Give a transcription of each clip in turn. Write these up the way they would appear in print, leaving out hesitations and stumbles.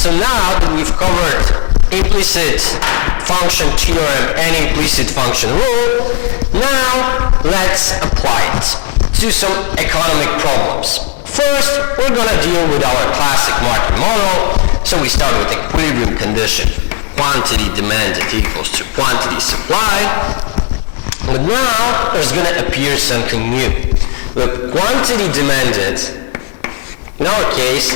So now that we've covered implicit function theorem and implicit function rule, now let's apply it to some economic problems. First, we're going to deal with our classic market model. So we start with equilibrium condition. Quantity demanded equals to quantity supplied. But now there's going to appear something new. Look, quantity demanded, in our case,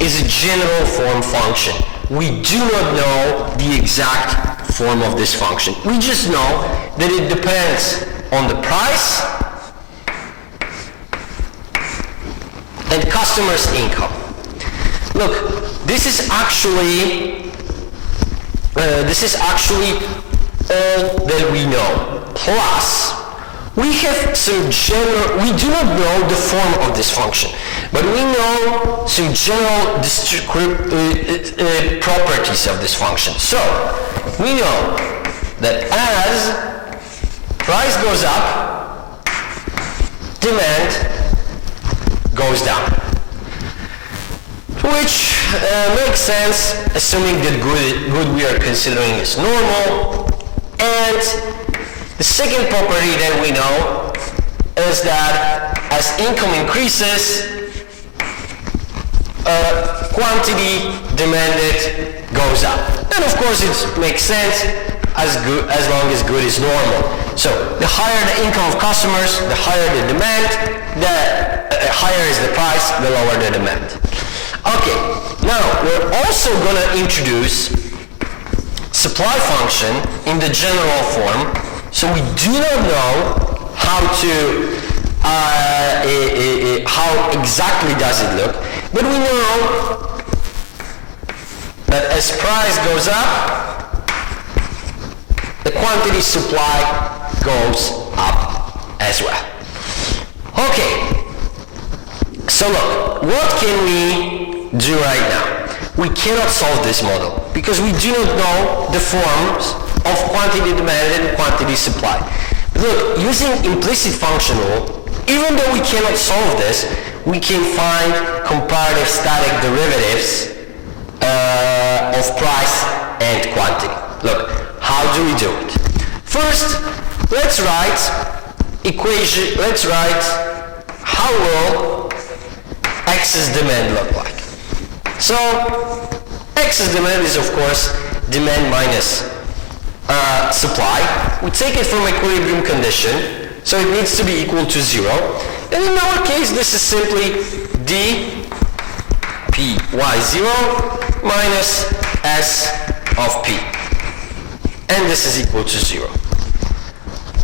is a general form function. We do not know the exact form of this function. We just know that it depends on the price and customer's income. Look, this is actually all that we know. Plus, we have some general, we do not know the form of this function, but we know some general properties of this function. So, we know that as price goes up, demand goes down. Which makes sense, assuming that good we are considering is normal. And the second property that we know is that as income increases, quantity demanded goes up. And of course it makes sense as long as good is normal. So the higher the income of customers, the higher the demand, the higher is the price, the lower the demand. Okay, now we're also going to introduce supply function in the general form, so we do not know how exactly does it look, but we know that as price goes up, the quantity supply goes up as well. Okay, so look, what can we do right now? We cannot solve this model because we do not know the forms of quantity demanded and quantity supply. Look, using implicit function rule, even though we cannot solve this, we can find comparative static derivatives of price and quantity. Look, how do we do it? First, let's write how will excess demand look like. So, excess demand is of course demand minus supply. We take it from equilibrium condition, so it needs to be equal to 0. And in our case, this is simply dpy0 minus s of p. And this is equal to 0.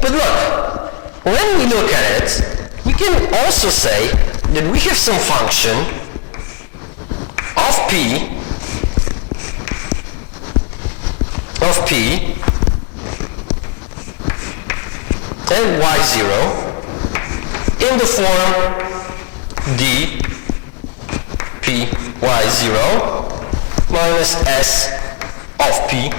But look, when we look at it, we can also say that we have some function of p and y0 in the form dpy0 minus s of p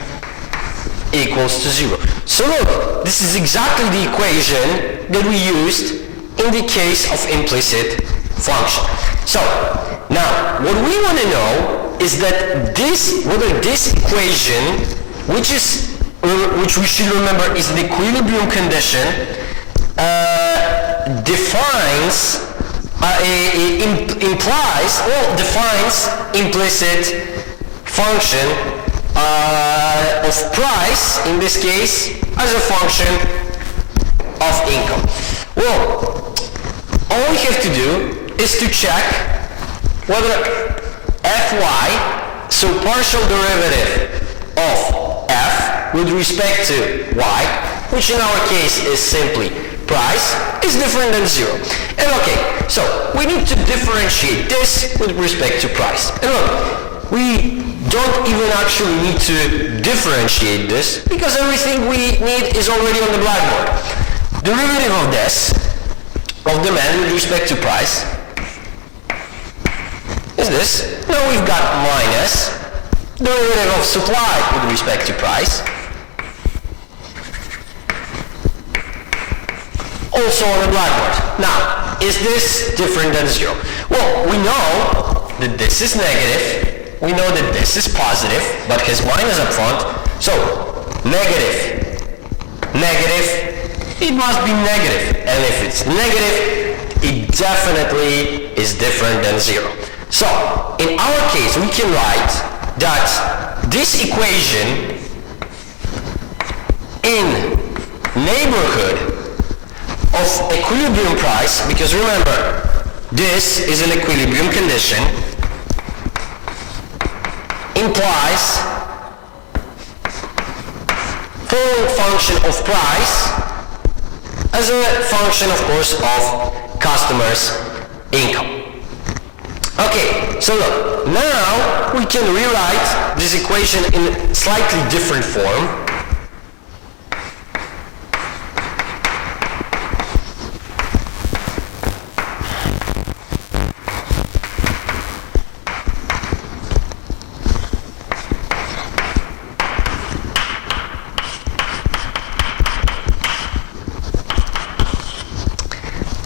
equals to 0. So look, this is exactly the equation that we used in the case of implicit function. So now what we want to know is that whether this equation, which we should remember is the equilibrium condition, defines implicit function of price, in this case, as a function of income. Well, all we have to do is to check whether fy, so partial derivative of f with respect to y, which in our case is simply price, is different than 0. And okay, so we need to differentiate this with respect to price. And look, we don't even actually need to differentiate this because everything we need is already on the blackboard. Derivative of this, of demand with respect to price, is this. Now we've got minus derivative of supply with respect to price, also on the blackboard. Now, is this different than 0? Well, we know that this is negative, we know that this is positive, but has minus up front, so negative, negative, it must be negative, and if it's negative, it definitely is different than 0. So, in our case, we can write that this equation in neighborhood of equilibrium price, because remember, this is an equilibrium condition, implies following function of price as a function, of course, of customers' income. Okay, so look, now we can rewrite this equation in slightly different form.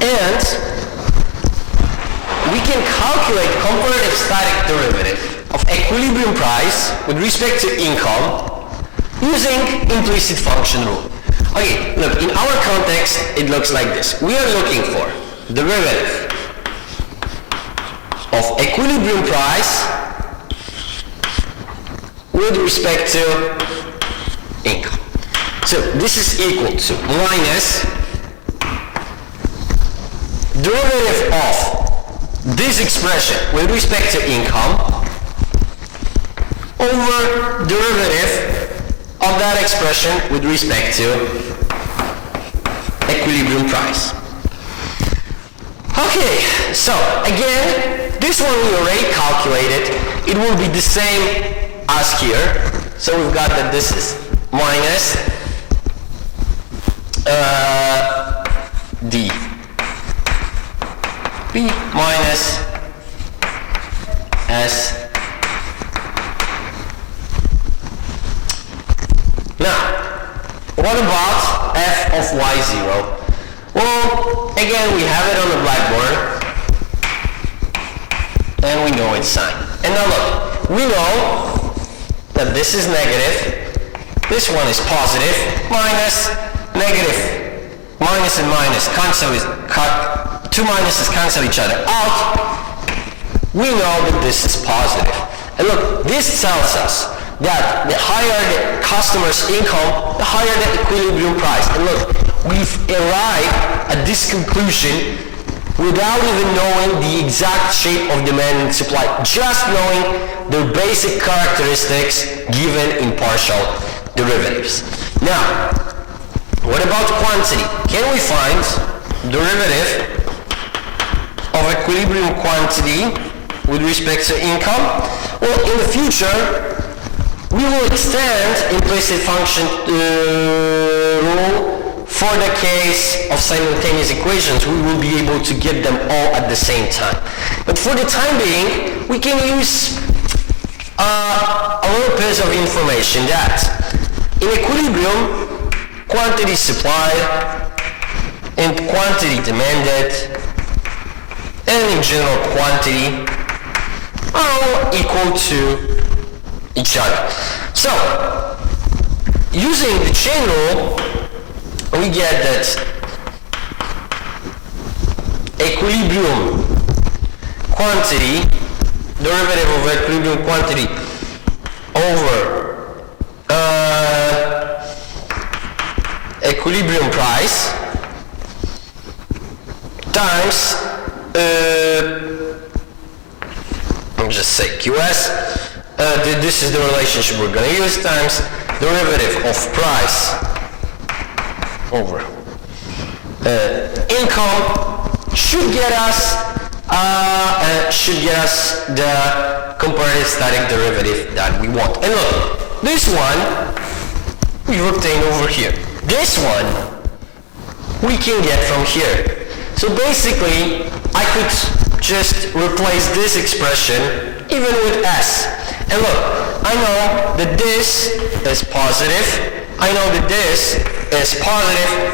And we can calculate comparative static derivative of equilibrium price with respect to income using implicit function rule. Okay, look, in our context, it looks like this. We are looking for derivative of equilibrium price with respect to income. So this is equal to minus derivative of this expression with respect to income over derivative of that expression with respect to equilibrium price. Okay, so again, this one we already calculated. It will be the same as here. So we've got that this is minus d b minus s. Now, what about f of y0? Well, again, we have it on the blackboard, and we know its sign. And now look, we know that this is negative, this one is positive, minus, negative, minus and minus, two minuses cancel each other out. We know that this is positive. And look, this tells us that the higher the customer's income, the higher the equilibrium price. And look, we've arrived at this conclusion without even knowing the exact shape of demand and supply, just knowing the basic characteristics given in partial derivatives. Now, what about quantity? Can we find derivative of equilibrium quantity with respect to income? Well, in the future, we will extend implicit function rule for the case of simultaneous equations. We will be able to get them all at the same time. But for the time being, we can use a little piece of information that in equilibrium, quantity supplied and quantity demanded, and in general quantity, are all equal to each other. So, using the chain rule, we get that equilibrium quantity, derivative of equilibrium quantity over equilibrium price times, I'll just say QS, this is the relationship we're going to use, times derivative of price over income should get us the comparative static derivative that we want. And look, this one we've obtained over here. This one we can get from here. So basically, I could just replace this expression even with s. And look, I know that this is positive. I know that this is positive.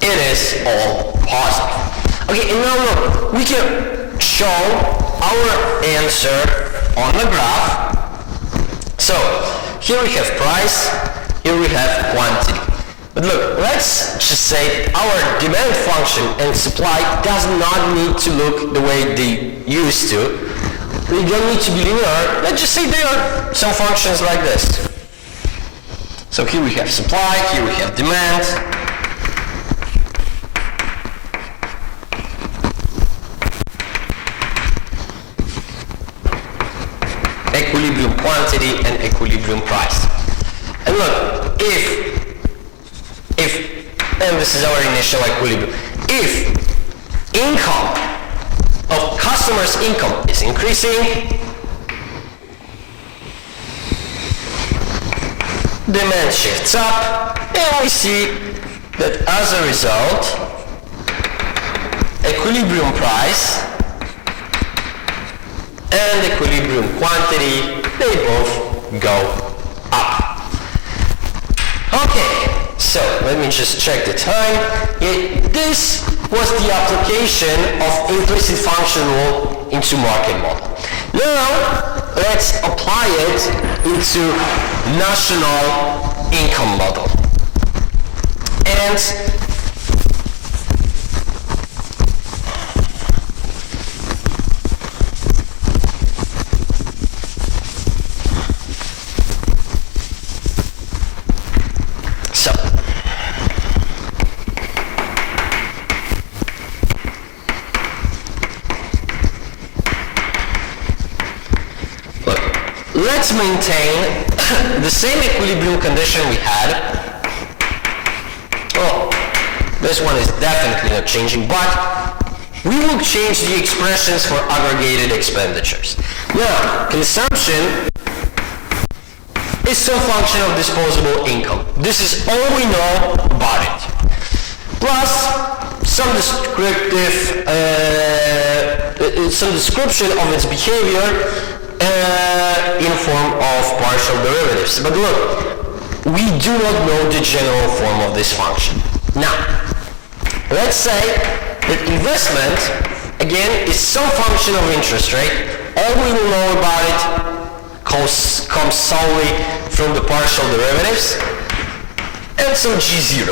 It is all positive. Okay, and now look, we can show our answer on the graph. So here we have price, here we have quantity. But look, let's just say our demand function and supply does not need to look the way they used to. They don't need to be linear. Let's just say there are some functions like this. So here we have supply, here we have demand. Equilibrium quantity and equilibrium price. And look, if and this is our initial equilibrium, if income of customers' income is increasing, demand shifts up, and we see that as a result, equilibrium price and equilibrium quantity, they both go up. Okay, so let me just check the time. This was the application of implicit function rule into market model. Now, let's apply it into national income model. And let's maintain the same equilibrium condition we had. Oh, this one is definitely not changing, but we will change the expressions for aggregated expenditures. Now, consumption is some function of disposable income. This is all we know about it. Plus, some description of its behavior in form of partial derivatives. But look, we do not know the general form of this function. Now, let's say that investment, again, is some function of interest rate. All we will know about it comes solely from the partial derivatives and some G0.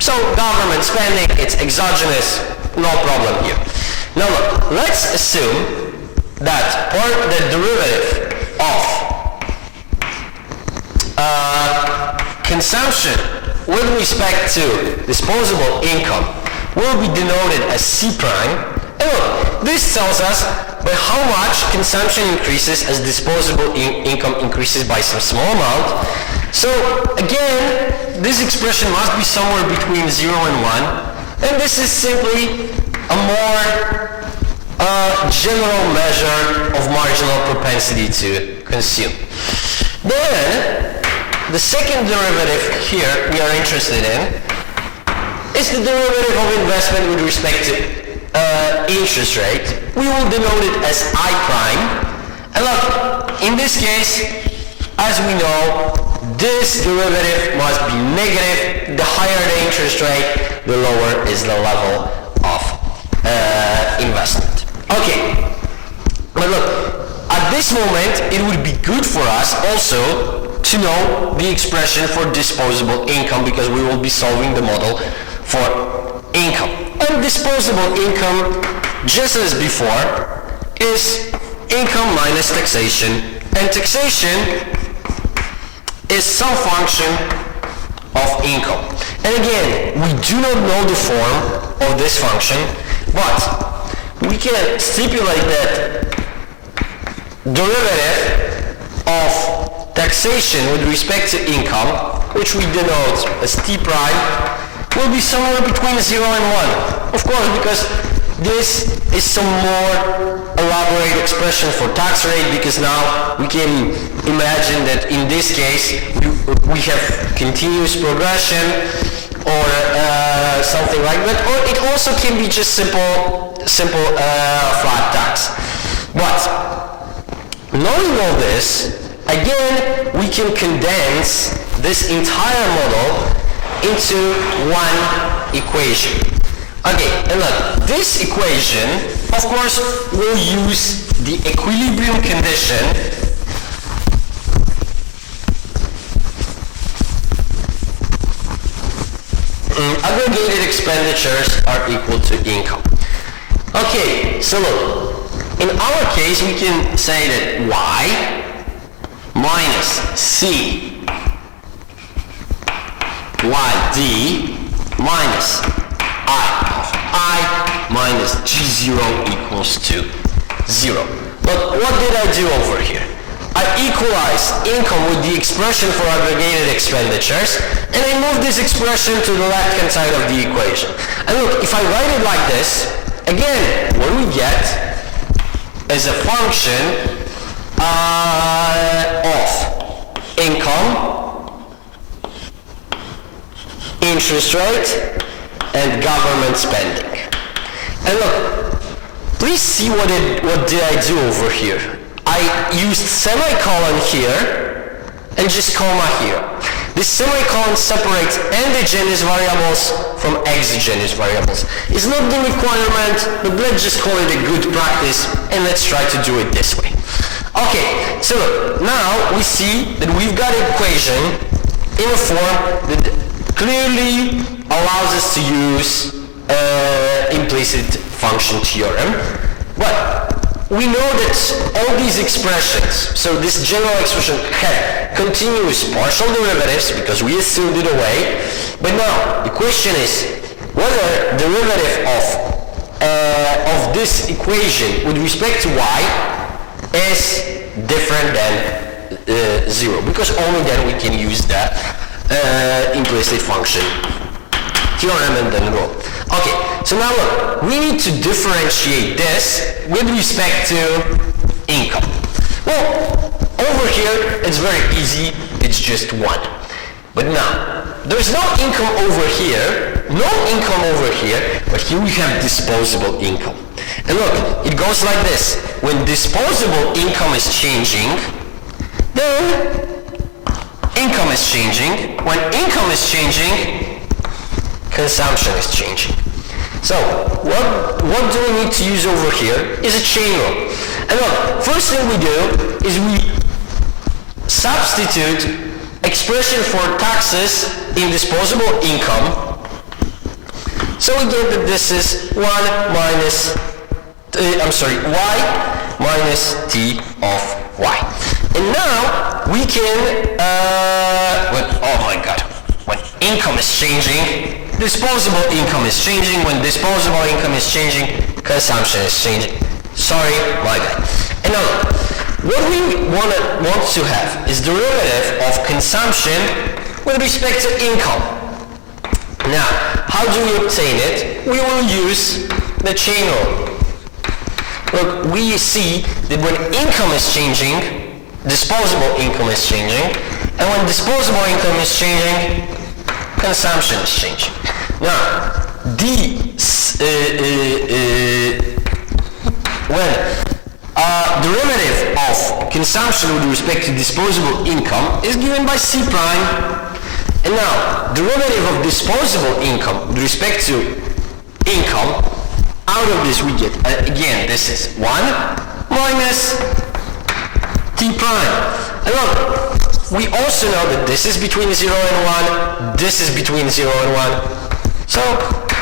So government spending, it's exogenous, no problem here. Now look, let's assume that the derivative of consumption with respect to disposable income will be denoted as C prime. And look, this tells us by how much consumption increases as disposable income increases by some small amount. So again, this expression must be somewhere between 0 and 1. And this is simply a more general measure of marginal propensity to consume. Then, the second derivative here we are interested in is the derivative of investment with respect to interest rate. We will denote it as I prime. And look, in this case, as we know, this derivative must be negative. The higher the interest rate, the lower is the level of investment. Okay, but look, at this moment, it would be good for us also to know the expression for disposable income because we will be solving the model for income. And disposable income, just as before, is income minus taxation. And taxation is some function of income. And again, we do not know the form of this function, but we can stipulate that derivative of taxation with respect to income, which we denote as T prime, will be somewhere between 0 and 1. Of course, because this is some more elaborate expression for tax rate, because now we can imagine that in this case we have continuous progression or something like that, or it also can be just simple flat tax. But knowing all this, again, we can condense this entire model into one equation. Okay, and look, this equation, of course, will use the equilibrium condition aggregated expenditures are equal to income. Okay, so look, in our case, we can say that Y minus C YD minus I minus G0 equals to 0. But what did I do over here? I equalized income with the expression for aggregated expenditures, and I moved this expression to the left-hand side of the equation. And look, if I write it like this, again, what we get is a function of income, interest rate, and government spending. And look, please see what did I do over here. I used semicolon here and just comma here. This semicolon separates endogenous variables from exogenous variables. It's not the requirement, but let's just call it a good practice, and let's try to do it this way. Okay, so look, now we see that we've got an equation in a form that clearly allows us to use implicit function theorem, but we know that all these expressions, so this general expression had continuous partial derivatives because we assumed it away, but now the question is whether derivative of this equation with respect to y is different than 0, because only then we can use that implicit function theorem and then go. Okay, so now look, we need to differentiate this with respect to income. Well, over here it's very easy, it's just 1. But now, there's no income over here, but here we have disposable income. And look, it goes like this. When disposable income is changing, then income is changing. When income is changing, consumption is changing. So, what do we need to use over here is a chain rule. And look, first thing we do is we substitute expression for taxes in disposable income. So we get that this is 1 minus, y minus t of y. And now we can, oh my god, when income is changing, disposable income is changing. When disposable income is changing, consumption is changing. Sorry, my bad. And now, what we want to have is derivative of consumption with respect to income. Now, how do we obtain it? We will use the chain rule. Look, we see that when income is changing, disposable income is changing, and when disposable income is changing, consumption is changing. Now, when derivative of consumption with respect to disposable income is given by C prime, and now derivative of disposable income with respect to income, out of this we get, again, this is 1 minus T prime. And look, we also know that this is between 0 and 1, this is between 0 and 1, so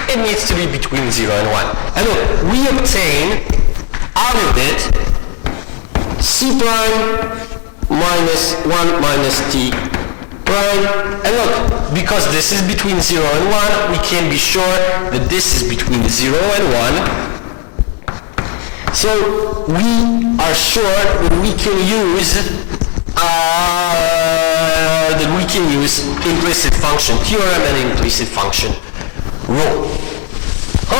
it needs to be between 0 and 1. And look, we obtain out of it C prime minus 1 minus T prime. And look, because this is between 0 and 1, we can be sure that this is between 0 and 1. So we are sure that we can use implicit function theorem and implicit function rule.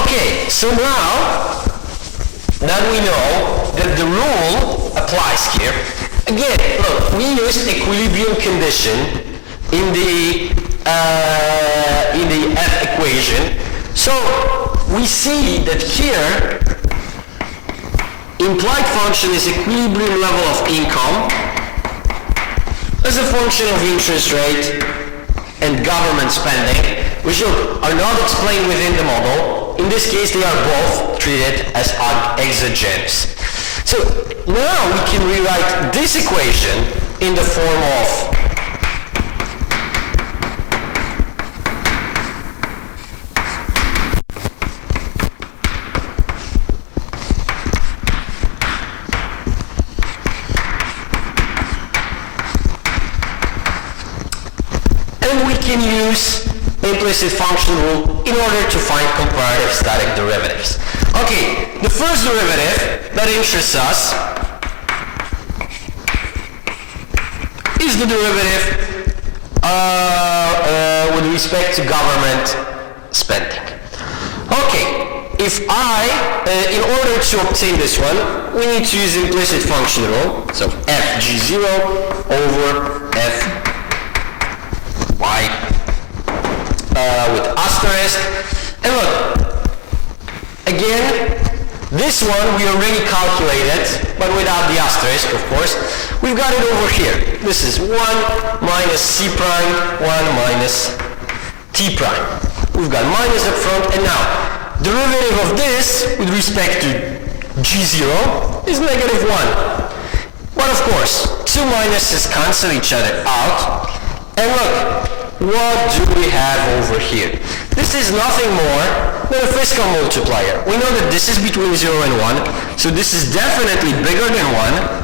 Okay, so now that we know that the rule applies here, again, look, we use equilibrium condition in the F equation. So we see that here implied function is equilibrium level of income as a function of interest rate and government spending, which are not explained within the model, in this case they are both treated as exogenous. So now we can rewrite this equation in the form of and we can use implicit function rule in order to find comparative static derivatives. Okay, the first derivative that interests us is the derivative with respect to government spending. Okay, if in order to obtain this one, we need to use implicit function rule, so fg0 over f y with asterisk. And look, again, this one we already calculated, but without the asterisk, of course. We've got it over here. This is 1 minus c prime, 1 minus t prime. We've got minus up front, and now, derivative of this with respect to g0 is negative 1. But of course, two minuses cancel each other out. And look, what do we have over here? This is nothing more than a fiscal multiplier. We know that this is between 0 and 1, so this is definitely bigger than 1.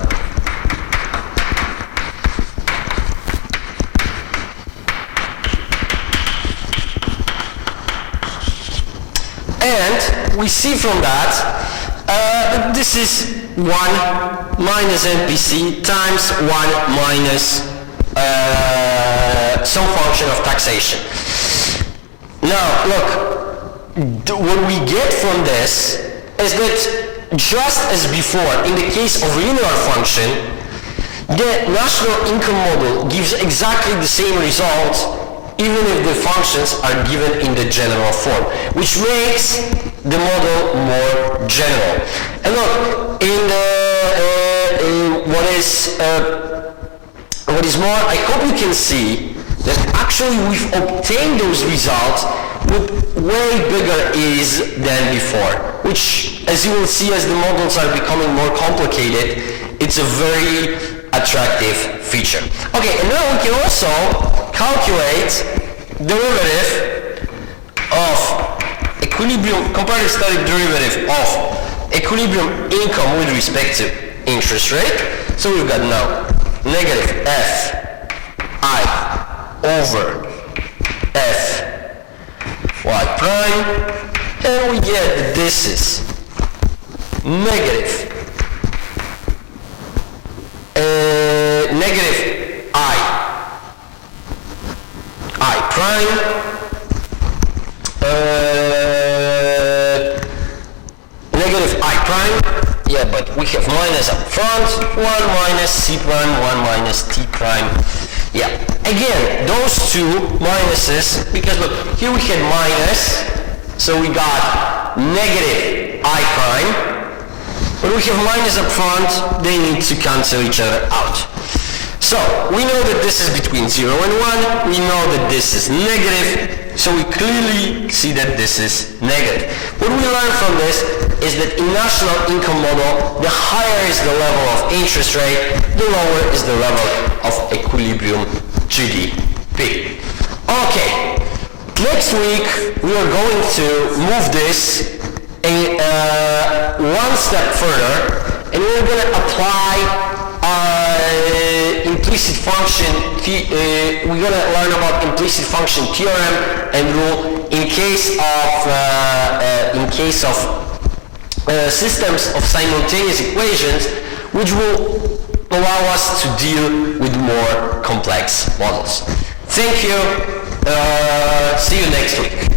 And we see from that this is 1 minus NPC times 1 minus some function of taxation. Now, look, what we get from this is that just as before, in the case of linear function, the national income model gives exactly the same result even if the functions are given in the general form, which makes the model more general. And look, what is more, I hope you can see that actually we've obtained those results with way bigger ease than before, which, as you will see, as the models are becoming more complicated, it's a very attractive feature. Okay, and now we can also calculate derivative of equilibrium, comparative static derivative of equilibrium income with respect to interest rate. So we've got now negative f I over f y prime, and we get that this is negative I prime negative I prime, yeah, but we have minus up front, 1 minus c prime, 1 minus t prime. Yeah, again, those two minuses, because look, here we had minus, so we got negative I prime, but we have minus up front, they need to cancel each other out. So, we know that this is between 0 and 1, we know that this is negative, so we clearly see that this is negative. What we learn from this is that in national income model, the higher is the level of interest rate, the lower is the level of equilibrium GDP. Okay, next week we are going to move this one step further, and we're going to apply implicit function, we're going to learn about implicit function theorem and rule in case of systems of simultaneous equations, which will allow us to deal with more complex models. Thank you. See you next week.